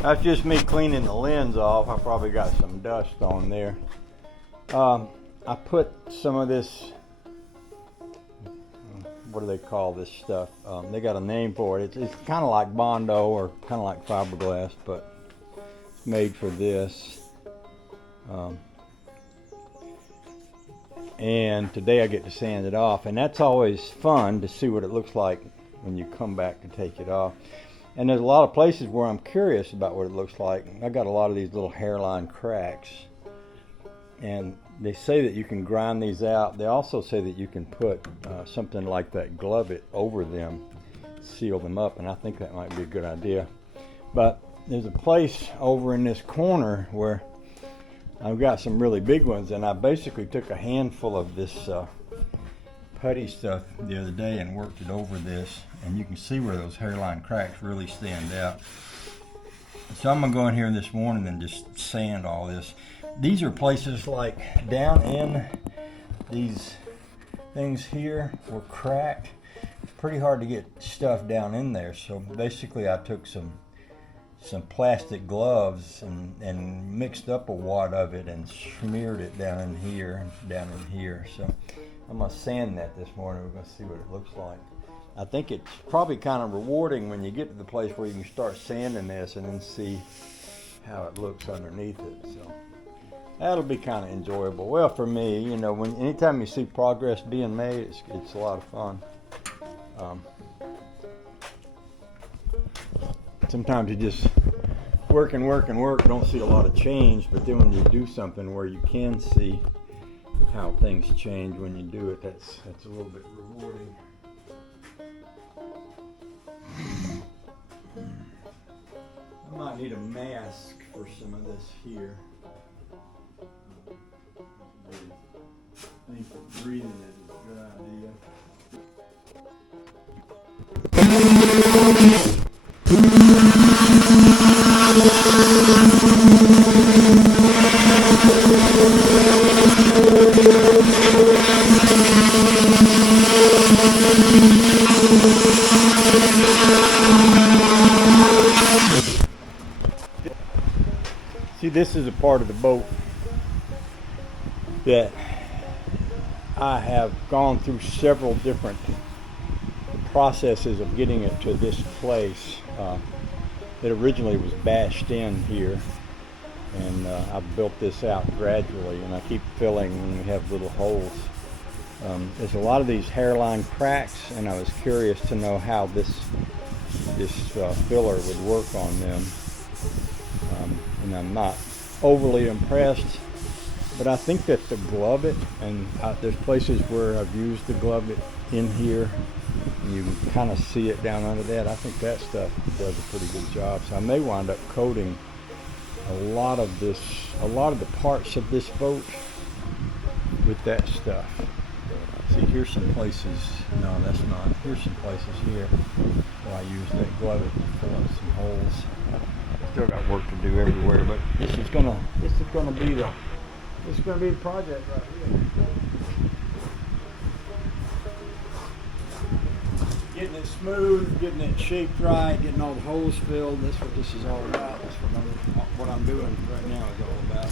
That's just me cleaning the lens off. I probably got some dust on there. I put some of this, what do they call this stuff? They got a name for it. It's kind of like Bondo or kind of like fiberglass, but it's made for this. And today I get to sand it off, and that's always fun to see what it looks like when you come back to take it off. And there's a lot of places where I'm curious about what it looks like. I got a lot of these little hairline cracks, and they say that you can grind these out. They also say that you can put something like that glove it over them, seal them up, and I think that might be a good idea. But there's a place over in this corner where I've got some really big ones, and I basically took a handful of this putty stuff the other day and worked it over this, and you can see where those hairline cracks really stand out. So I'm gonna go in here this morning and just sand all this. These are places like down in these things here were cracked. It's pretty hard to get stuff down in there, so basically I took some plastic gloves and mixed up a wad of it and smeared it down in here. So I'm gonna sand that this morning. We're gonna see what it looks like. I think it's probably kind of rewarding when you get to the place where you can start sanding this and then see how it looks underneath it. So that'll be kind of enjoyable. Well, for me, you know, anytime you see progress being made, it's a lot of fun. Sometimes you just work and work and work, don't see a lot of change, but then when you do something where you can see how things change when you do it, that's a little bit rewarding. I might need a mask for some of this here. I think that breathing is a good idea. See, this is a part of the boat that I have gone through several different processes of getting it to this place. It originally was bashed in here, and I've built this out gradually, and I keep filling when we have little holes. There's a lot of these hairline cracks, and I was curious to know how this filler would work on them. And I'm not overly impressed, but I think that the glove it, and there's places where I've used the glove it in here, and you can kind of see it down under that. I think that stuff does a pretty good job. So I may wind up coating a lot of the parts of this boat with that stuff. See, here's some places, no, that's not. Here's some places here where I use that glove it to fill up some holes. Still got work to do everywhere, but this is gonna be the project right here. Getting it smooth, getting it shaped right, getting all the holes filled. That's what this is all about. That's what I'm doing right now is all about.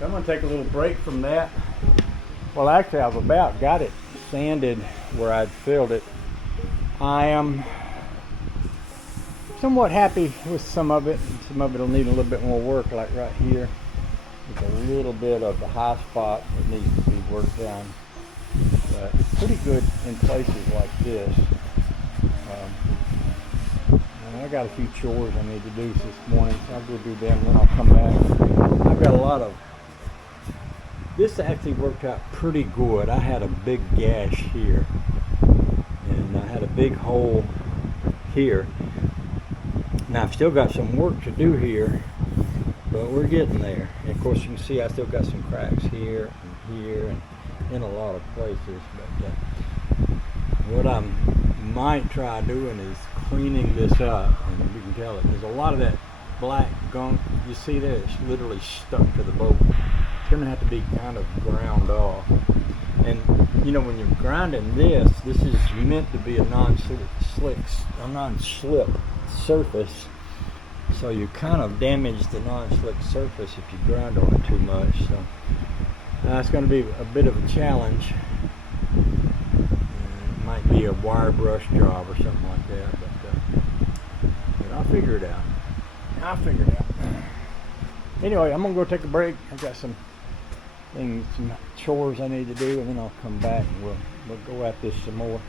I'm going to take a little break from that. Well, actually, I've about got it sanded where I'd filled it. I am somewhat happy with some of it. Some of it will need a little bit more work, like right here. There's a little bit of the high spot that needs to be worked down. But it's pretty good in places like this. And I got a few chores I need to do this morning, so I'll go do them and then I'll come back. I've got a lot of... This actually worked out pretty good. I had a big gash here, and I had a big hole here. Now I've still got some work to do here, but we're getting there. And of course you can see I still got some cracks here and in a lot of places. But what I might try doing is cleaning this up, and you can tell it. There's a lot of that black gunk. You see there, it's literally stuck to the boat. It's going to have to be kind of ground off. And you know, when you're grinding this is meant to be a non-slip surface. So you kind of damage the non-slip surface if you grind on it too much. So it's going to be a bit of a challenge. It might be a wire brush job or something like that, but I'll figure it out. Anyway, I'm gonna go take a break. I've got some things, some chores I need to do, and then I'll come back and we'll go at this some more.